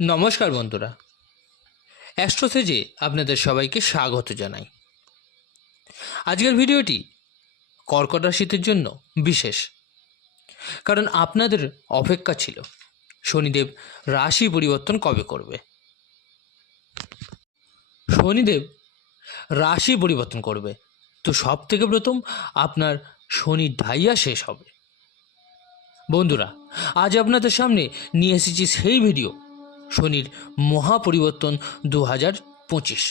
নমস্কার বন্ধুরা, অ্যাস্ট্রোসেজে আপনাদের সবাইকে স্বাগত জানাই। আজকের ভিডিওটি কর্কট রাশিদের জন্য বিশেষ, কারণ আপনাদের অপেক্ষা ছিল শনিদেব রাশি পরিবর্তন কবে করবে। শনিদেব রাশি পরিবর্তন করবে তো সব থেকে প্রথম আপনার শনির ঢাইয়া শেষ হবে। বন্ধুরা, আজ আপনাদের সামনে নিয়ে এসেছি সেই ভিডিও, শনির মহাপরিবর্তন 2025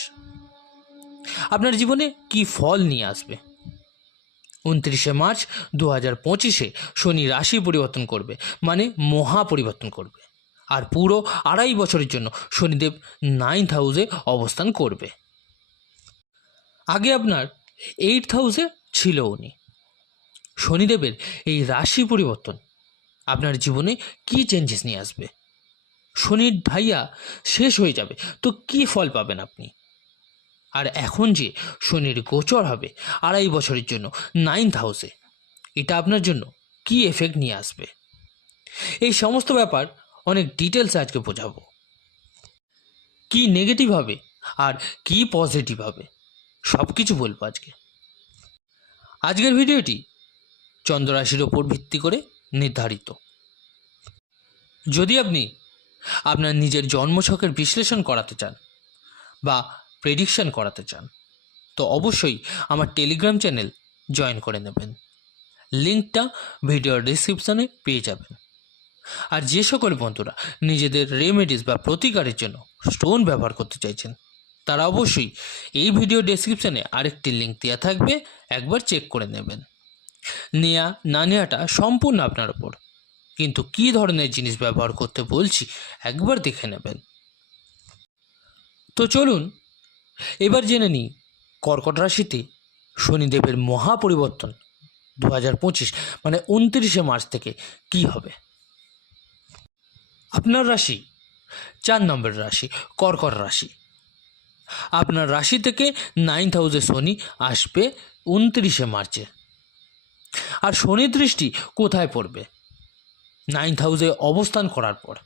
আপনার জীবনে কি ফল নিয়ে আসবে। 29শে মার্চ 2025 শনি রাশি পরিবর্তন করবে, মানে মহা পরিবর্তন করবে, আর পুরো 2.5 বছরের জন্য শনিদেব 9th হাউসে অবস্থান করবে। আগে আপনার 8th হাউসে ছিল উনি। শনিদেবের এই রাশি পরিবর্তন আপনার জীবনে কি চেঞ্জেস নিয়ে আসবে। শনির ঢাইয়া শেষ হয়ে যাবে তো কি ফল পাবেন আপনি। আর এখন যে শনির গোচর হবে 2.5 বছরের জন্য 9th হাউসে, এটা আপনার জন্য কি এফেক্ট নিয়ে আসবে, এই সমস্ত ব্যাপার অনেক ডিটেলসে আজকে বোঝাবো। কি নেগেটিভ হবে আর কি পজিটিভ হবে সব কিছু বলবো আজকে। আজকের ভিডিওটি চন্দ্ররাশির ওপর ভিত্তি করে নির্ধারিত। যদি আপনি আপনার নিজের জন্মছকের বিশ্লেষণ করাতে চান বা প্রেডিকশন করাতে চান, তো অবশ্যই আমার টেলিগ্রাম চ্যানেল জয়েন করে নেবেন। লিঙ্কটা ভিডিওর ডিসক্রিপশানে পেয়ে যাবেন। আর যে সকল বন্ধুরা নিজেদের রেমেডিস বা প্রতিকারের জন্য স্টোন ব্যবহার করতে চাইছেন, তারা অবশ্যই এই ভিডিও ডেসক্রিপশানে আরেকটি লিঙ্ক দেওয়া থাকবে, একবার চেক করে নেবেন। নেওয়া না নেওয়াটা সম্পূর্ণ আপনার ওপর, কিন্তু কী ধরনের জিনিস ব্যবহার করতে বলছি একবার দেখে নেবেন। তো চলুন এবার জেনে নিই কর্কট রাশিতে শনিদেবের মহাপরিবর্তন 2025 মানে 29শে মার্চ থেকে কি হবে। আপনার রাশি 4 নম্বর রাশি কর্কট রাশি। আপনার রাশি থেকে 9th হাউসে শনি আসবে 29শে মার্চে। আর শনির দৃষ্টি কোথায় পড়বে? 9th হাউসে অবস্থান করার পর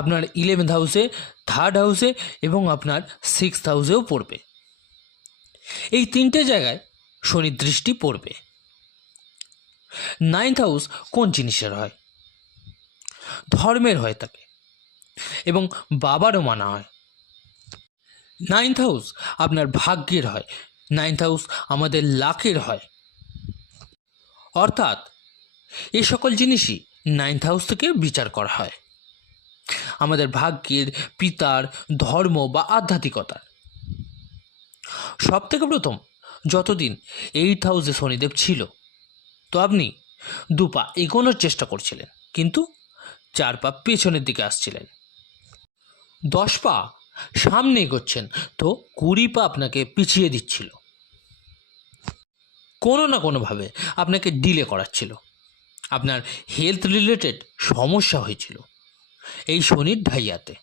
আপনার 11th হাউসে, 3rd হাউসে এবং আপনার 6th হাউসেও পড়বে। এই 3টে জায়গায় শনির দৃষ্টি পড়বে। 9th হাউস কোন জিনিসের হয়? ধর্মের হয়ে থাকে এবং বাবারও মানা হয়। 9th হাউস আপনার ভাগ্যের হয়। 9th হাউস আমাদের লাকের হয়। অর্থাৎ এই সকল জিনিসই 9th হাউস থেকে বিচার করা হয়, আমাদের ভাগ্যের, পিতার, ধর্ম বা আধ্যাত্মিকতার। সব থেকে প্রথম যতদিন 8th হাউসে শনিদেব ছিল, তো আপনি 2 পা এগোনোর চেষ্টা করছিলেন, কিন্তু 4 পা পেছনের দিকে আসছিলেন। 10 পা সামনে এগোচ্ছেন, তো 20 পা আপনাকে পিছিয়ে দিচ্ছিল। কোনো না কোনোভাবে আপনাকে ডিলে করাচ্ছিল। আপনার হেলথ রিলেটেড সমস্যা হয়েছিল এই শনির ঢাইয়াতে।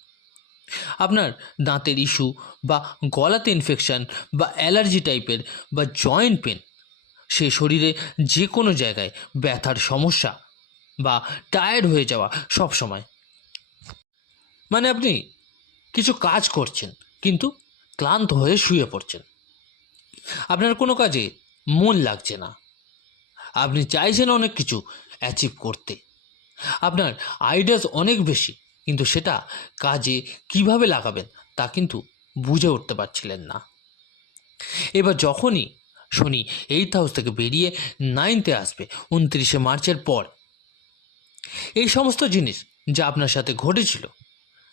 আপনার দাঁতের ইস্যু বা গলাতে ইনফেকশান বা অ্যালার্জি টাইপের বা জয়েন্ট পেন, সে শরীরে যে কোনো জায়গায় ব্যথার সমস্যা বা টায়ার্ড হয়ে যাওয়া সব সময়। মানে আপনি কিছু কাজ করছেন কিন্তু ক্লান্ত হয়ে শুয়ে পড়ছেন। আপনার কোনো কাজে মন লাগছে না। আপনি চাইছেন অনেক কিছু অ্যাচিভ করতে, আপনার আইডিয়াস অনেক বেশি, কিন্তু সেটা কাজে কিভাবে লাগাবেন তা কিন্তু বুঝে উঠতে পারছিলেন না। এবার যখনই শনি 8th হাউস থেকে বেরিয়ে 9th আসবে 29শে মার্চের পর, এই সমস্ত জিনিস যা আপনার সাথে ঘটেছিল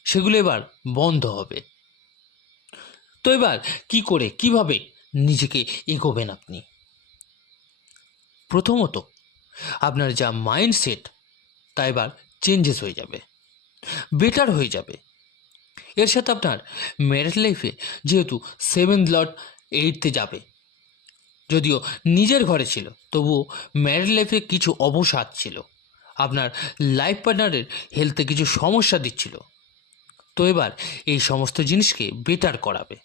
সেগুলো এবার বন্ধ হবে। তো এবার কি করে কিভাবে নিজেকে এগোবেন আপনি? প্রথমত আপনার যা মাইন্ডসেট তা এবার চেঞ্জেস হয়ে যাবে, বেটার হয়ে যাবে। এর সাথে আপনার ম্যারিড লাইফে যেহেতু 7th লর্ড 8th যাবে, যদিও নিজের ঘরে ছিল তবুও ম্যারিড লাইফে কিছু অবসাদ ছিল, আপনার লাইফ পার্টনারের হেলথে কিছু সমস্যা দিচ্ছিল। তো এবার এই সমস্ত জিনিসকে বেটার করাবে।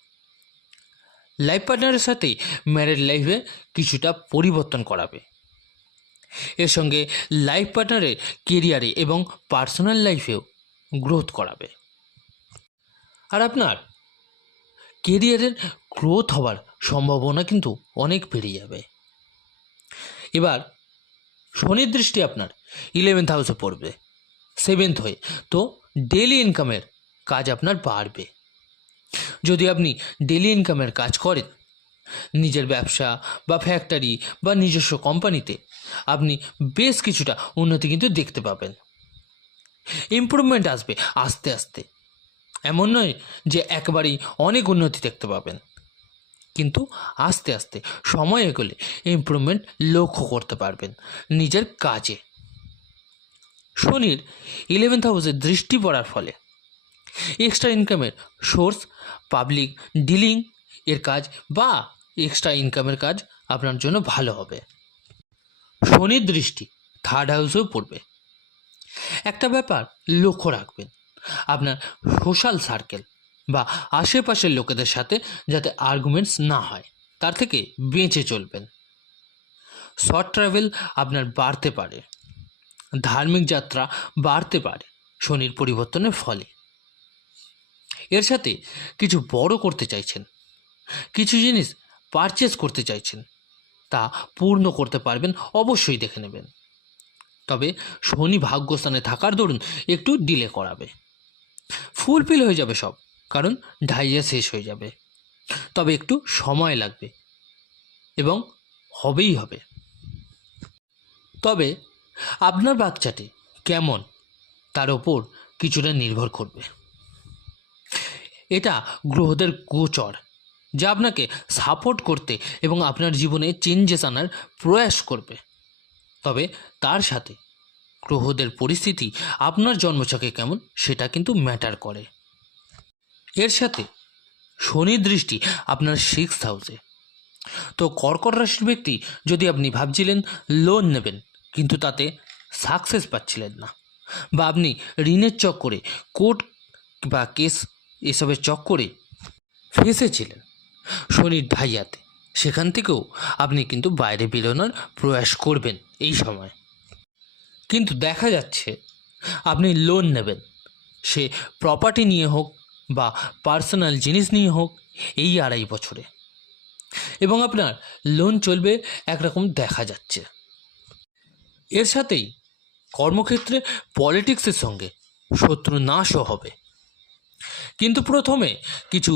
লাইফ পার্টনারের সাথে ম্যারিড লাইফে কিছুটা পরিবর্তন করাবে। এর সঙ্গে লাইফ পার্টনারের কেরিয়ারে এবং পার্সোনাল লাইফেও গ্রোথ করাবে। আর আপনার কেরিয়ারের গ্রোথ হওয়ার সম্ভাবনা কিন্তু অনেক বেড়ে যাবে। এবার শনির দৃষ্টি আপনার 11th হাউসে পড়বে, 7th হয়ে, তো ডেলি ইনকামের কাজ আপনার বাড়বে। যদি আপনি ডেলি ইনকামের কাজ করেন, নিজের ব্যবসা বা ফ্যাক্টরি বা নিজস্ব কোম্পানিতে, আপনি বেশ কিছুটা উন্নতি কিন্তু দেখতে পাবেন। ইমপ্রুভমেন্ট আসবে আস্তে আস্তে, এমন নয় যে একবারেই অনেক উন্নতি দেখতে পাবেন, কিন্তু আস্তে আস্তে সময় এগোলে ইমপ্রুভমেন্ট লক্ষ্য করতে পারবেন নিজের কাজে। শনির 11th হাউসে দৃষ্টি পড়ার ফলে এক্সট্রা ইনকামের সোর্স, পাবলিক ডিলিং এর কাজ বা এক্সট্রা ইনকামের কাজ আপনার জন্য ভালো হবে। শনির দৃষ্টি 3rd হাউসেও পড়বে। একটা ব্যাপার লক্ষ্য রাখবেন, আপনার সোশ্যাল সার্কেল বা আশেপাশের লোকেদের সাথে যাতে আর্গুমেন্টস না হয়, তার থেকে বেঁচে চলবেন। শর্ট ট্রাভেল আপনার বাড়তে পারে, ধার্মিক যাত্রা বাড়তে পারে শনির পরিবর্তনের ফলে। এর সাথে কিছু বড় করতে চাইছেন, কিছু জিনিস পারচেস করতে চাইছেন, তা পূর্ণ করতে পারবেন, অবশ্যই দেখে নেবেন। তবে শনি ভাগ্যস্থানে থাকার দরুন একটু ডিলে করাবে। ফুলফিল হয়ে যাবে সব, কারণ ঢাইয়া শেষ হয়ে যাবে, তবে একটু সময় লাগবে এবং হবেই হবে। তবে আপনার বাচ্চাটি কেমন তার ওপর কিছুটা নির্ভর করবে। এটা গ্রহদের গোচর, যা আপনাকে সাপোর্ট করতে এবং আপনার জীবনে চেঞ্জেস আনার প্রয়াস করবে। তবে তার সাথে গ্রহদের পরিস্থিতি আপনার জন্মছকে কেমন সেটা কিন্তু ম্যাটার করে। এর সাথে শনির দৃষ্টি আপনার 6th হাউসে। তো কর্কট রাশির ব্যক্তি, যদি আপনি ভাবছিলেন লোন নেবেন কিন্তু তাতে সাকসেস পাচ্ছিলেন না, বা আপনি ঋণের চক্করে, কোর্ট বা কেস এসবের চক্করে ফেঁসেছিলেন শনির ঢাইয়াতে, সেখান থেকেও আপনি কিন্তু বাইরে বেরোনোর প্রয়াস করবেন এই সময়। কিন্তু দেখা যাচ্ছে আপনি লোন নেবেন, সে প্রপার্টি নিয়ে হোক বা পার্সোনাল জিনিস নিয়ে হোক, এই 2.5 বছরে, এবং আপনার লোন চলবে একরকম দেখা যাচ্ছে। এর সাথেই কর্মক্ষেত্রে পলিটিক্সের সঙ্গে শত্রু নাশও হবে, কিন্তু প্রথমে কিছু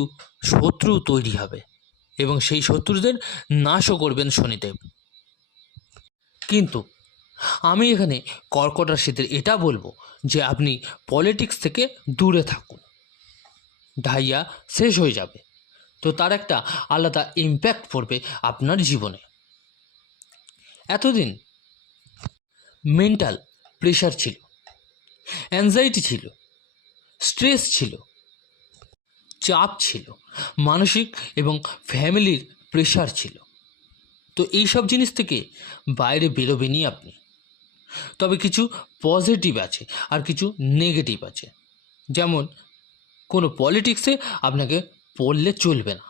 শত্রু তৈরি হবে এবং সেই শত্রুদের নাশও করবেন শনিদেব। কিন্তু আমি এখানে কর্কট রাশিদের এটা বলবো যে আপনি পলিটিক্স থেকে দূরে থাকুন। ঢাইয়া শেষ হয়ে যাবে, তো তার একটা আলাদা ইম্প্যাক্ট পড়বে আপনার জীবনে। এতদিন মেন্টাল প্রেশার ছিল, অ্যাংজাইটি ছিল, স্ট্রেস ছিল, চাপ ছিল, মানসিক এবং ফ্যামিলির প্রেশার ছিল। তো এই সব জিনিস থেকে বাইরে বেরোবেনই আপনি। তবে কিছু পজিটিভ আছে আর কিছু নেগেটিভ আছে। যেমন কোনো পলিটিক্সে আপনাকে পড়লে চলবে না,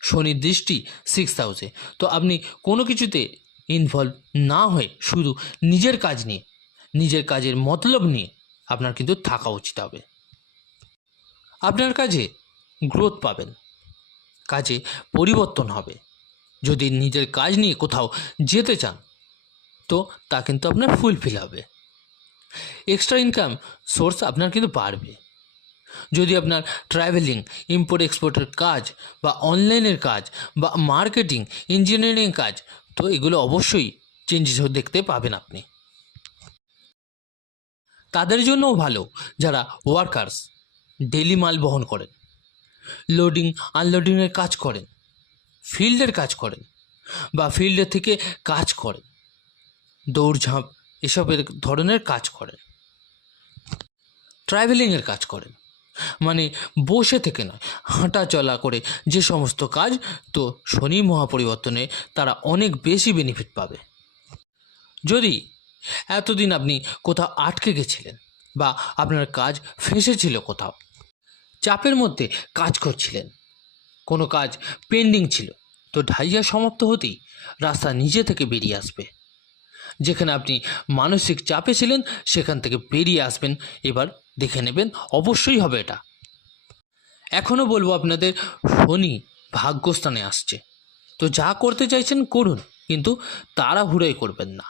শনির দৃষ্টি 6th হাউসে। তো আপনি কোনো কিছুতে ইনভলভ না হয়ে শুধু নিজের কাজ নিয়ে, নিজের কাজের মতলব নিয়ে আপনার কিন্তু থাকা উচিত হবে। আপনার কাজে গ্রোথ পাবেন, কাজে পরিবর্তন হবে। যদি নিজের কাজ নিয়ে কোথাও যেতে চান, তো তা কিন্তু আপনার ফুলফিল হবে। এক্সট্রা ইনকাম সোর্স আপনার কিন্তু বাড়বে। যদি আপনার ট্রাভেলিং, ইম্পোর্ট এক্সপোর্টের কাজ বা অনলাইনের কাজ বা মার্কেটিং, ইঞ্জিনিয়ারিং কাজ, তো এগুলো অবশ্যই চেঞ্জেস দেখতে পাবেন আপনি। তাদের জন্যও ভালো যারা ওয়ার্কার্স, ডেলি মাল বহন করেন, লোডিং আনলোডিংয়ের কাজ করেন, ফিল্ডের কাজ করেন বা ফিল্ডের থেকে কাজ করেন, দৌড়ঝাঁপ এসবের ধরনের কাজ করেন, ট্রাভেলিংয়ের কাজ করেন, মানে বসে থেকে নয়, হাঁটা চলা করে যে সমস্ত কাজ, তো শনি মহাপরিবর্তনে তারা অনেক বেশি বেনিফিট পাবে। যদি এতদিন আপনি কোথাও আটকে গেছিলেন বা আপনার কাজ ফেঁসেছিল, কোথাও চাপের মধ্যে কাজ করছিলেন, কোনো কাজ পেন্ডিং ছিল, তো ঢাইয়া সমাপ্ত হতেই রাস্তা নিজে থেকে বেরিয়ে আসবে। যেখানে আপনি মানসিক চাপে ছিলেন সেখান থেকে বেরিয়ে আসবেন। এবার দেখে নেবেন, অবশ্যই হবে এটা। এখনও বলবো আপনাদের শনি ভাগ্যস্থানে আসছে, তো যা করতে চাইছেন করুন, কিন্তু তাড়াহুড়োই করবেন না।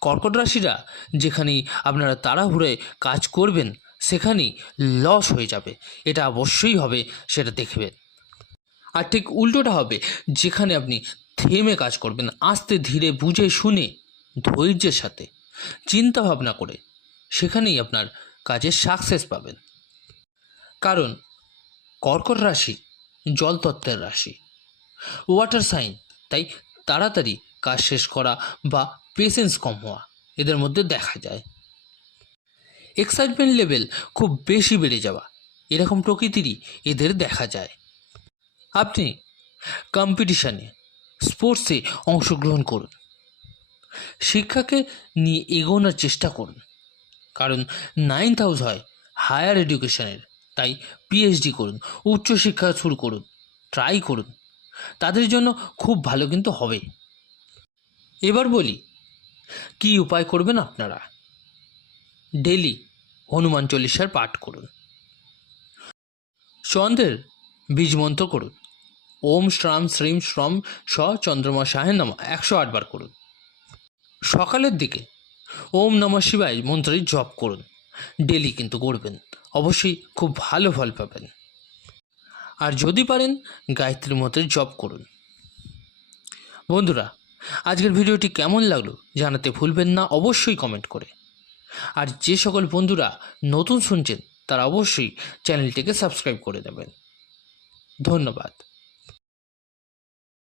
কর্কট রাশিরা যেখানেই আপনারা তাড়াহুড়োয় কাজ করবেন সেখানেই লস হয়ে যাবে, এটা অবশ্যই হবে, সেটা দেখবেন। আর ঠিক উল্টোটা হবে, যেখানে আপনি থেমে কাজ করবেন, আস্তে ধীরে বুঝে শুনে ধৈর্যের সাথে চিন্তা ভাবনা করে, সেখানেই আপনার কাজে সাকসেস পাবেন। কারণ কর্কট রাশি জলতত্ত্বের রাশি, ওয়াটার সাইন, তাই তাড়াতাড়ি কাজ শেষ করা বা পেশেন্স কম হওয়া এদের মধ্যে দেখা যায়। এক্সাইটমেন্ট লেভেল খুব বেশি বেড়ে যাওয়া, এরকম প্রকৃতিরই এদের দেখা যায়। আপনি কম্পিটিশানে, স্পোর্টসে অংশগ্রহণ করুন, শিক্ষাকে নিয়ে এগোনোর চেষ্টা করুন, কারণ 9th হাউস হয় হায়ার এডুকেশনের, তাই পিএইচডি করুন, উচ্চশিক্ষা শুরু করুন, ট্রাই করুন, তাদের জন্য খুব ভালো কিন্তু হবে। এবার বলি কি উপায় করবেন আপনারা। ডেলি হনুমান চল্লিশার পাঠ করুন, চন্দ্রের বীজ মন্ত্র করুন, ওম শ্রাম শ্রীম শ্রম স চন্দ্রমা সাহে নমঃ 108 বার করুন। সকালের দিকে ওম নমঃ শিবায় মন্ত্রটি জপ করুন, ডেলি কিন্তু করবেন, অবশ্যই খুব ভালো ফল পাবেন। আর যদি পারেন গায়ত্রী মন্ত্রের জপ করুন। বন্ধুরা, আজকের ভিডিওটি কেমন লাগলো জানাতে ভুলবেন না, অবশ্যই কমেন্ট করে। আর যে সকল বন্ধুরা নতুন শুনছেন তারা অবশ্যই চ্যানেলটিকে সাবস্ক্রাইব করে দেবেন। ধন্যবাদ।